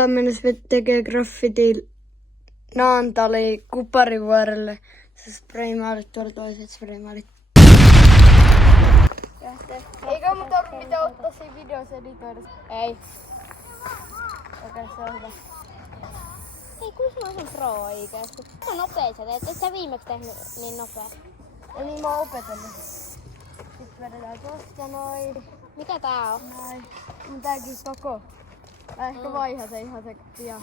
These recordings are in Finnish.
ollaan menossa tekemään graffitiin Naantaliin Kuparivuorelle. Se spraymaalit tuolla toiset spraymaalit. Eikö mun tarvitse mitään ottaa siinä videossa editoida? Ei. Okei, se on hyvä. Ei, kun mä oon pro oikeesti. Se on nopea se, et sä viimeksi tehnyt niin nopea. Ja niin mä oon opetellut. Sitten vedetään tosta noin. Mikä tää on? Näin. Mun tääkin koko. Mä ehkä vaihan se ihan se pian.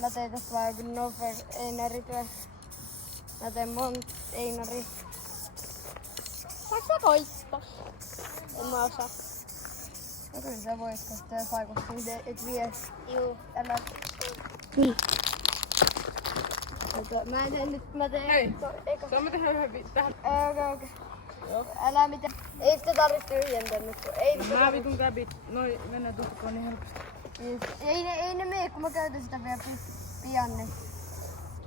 Mä tein tästä vaan joku nopea Einari-työ. Mä teen Einari. Saanko sä koittaa? En mä osaa. No kyllä sä voit, koska tää vaikuttaa et vie. Juu. Älä. Niin. Mä teen nyt, mä teen. Hei, saamme tehdä yhden tähän. Okei. Älä mitään. Ei sitä tarvitse tyhjentää nyt. Ei Mä vitun käbit, noi mennään tukkoon niin helposti. Ei ne mene, kun mä käytän sitä vielä pian. Niin.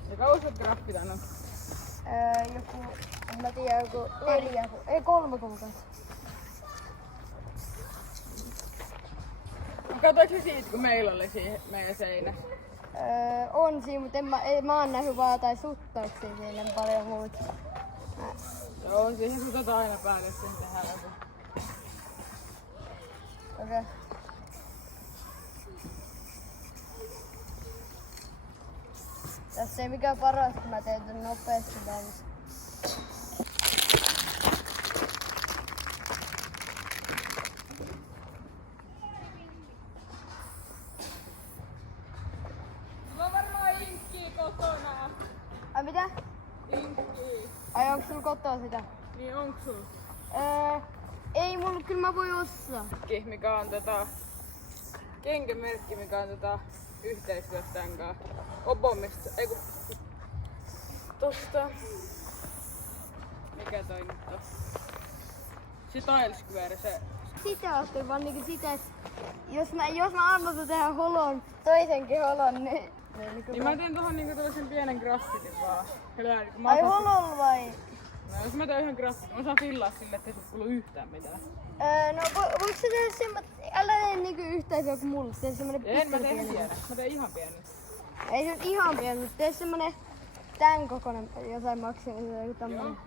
Ja kauan sä graffit aina? Joku, en mä tiedä, joku 3 kuukautta. Katoiko sä siitä, kun meillä oli siihen meidän seinässä? On siinä, mutta mä oon nähnyt vaan jotain suttauksia siinä, en paljon muuta. Joo, siihen sutataan aina päälle, sen tehdään joku. Okei. Tässä ei mikään paras, kun mä teen tän nopeasti valmis. Mulla on varmaan inkkii kotona. Ai mitä? Inkkii. Ai onks sulla kotoa sitä? Niin onks sul? Ei mulla, kyllä mä voin ostaa. Mikä on kenkämerkki, mikä on yhteistyössä tän kanssa. Obomista, eiku. Tosta. Mikä toi nyt on? Se Tile Square, se. Sitä ostin vaan niinku sitä, että jos mä annan sun tehdä holon, toisenkin holon, niin... Niin mä teen tohon niinku tällaisen pienen graffitin vaan. Ai hololla vai? No jos mä teen yhden graffitin, mä saan fillaa sille, ettei sulla kuulu yhtään mitään. No voiko sä tehdä semmoista, älä tee niinku yhteisöä kuin mulle, tee semmonen En mä pieni. teen pienen, mä teen ihan pienen. Ei se nyt ihan pieni, mutta tee semmonen tän kokoinen jotain maksimissa, joku tämmönen.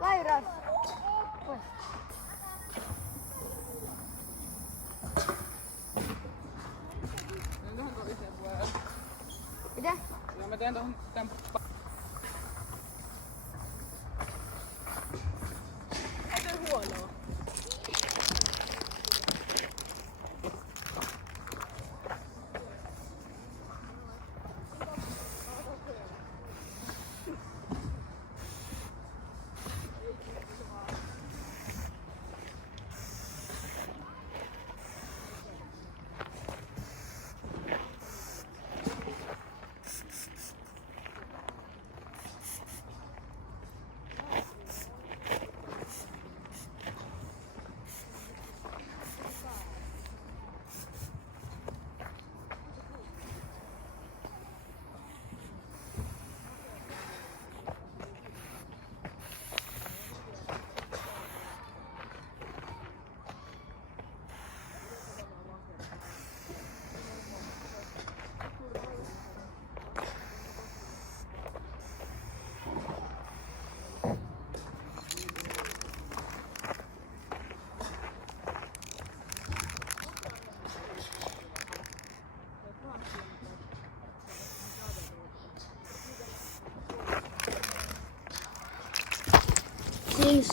Lairas! Pois. Teen tohon toiseen puolelle. Mitä? Ja mä teen tohon tän. Ei tee huonoa. Siis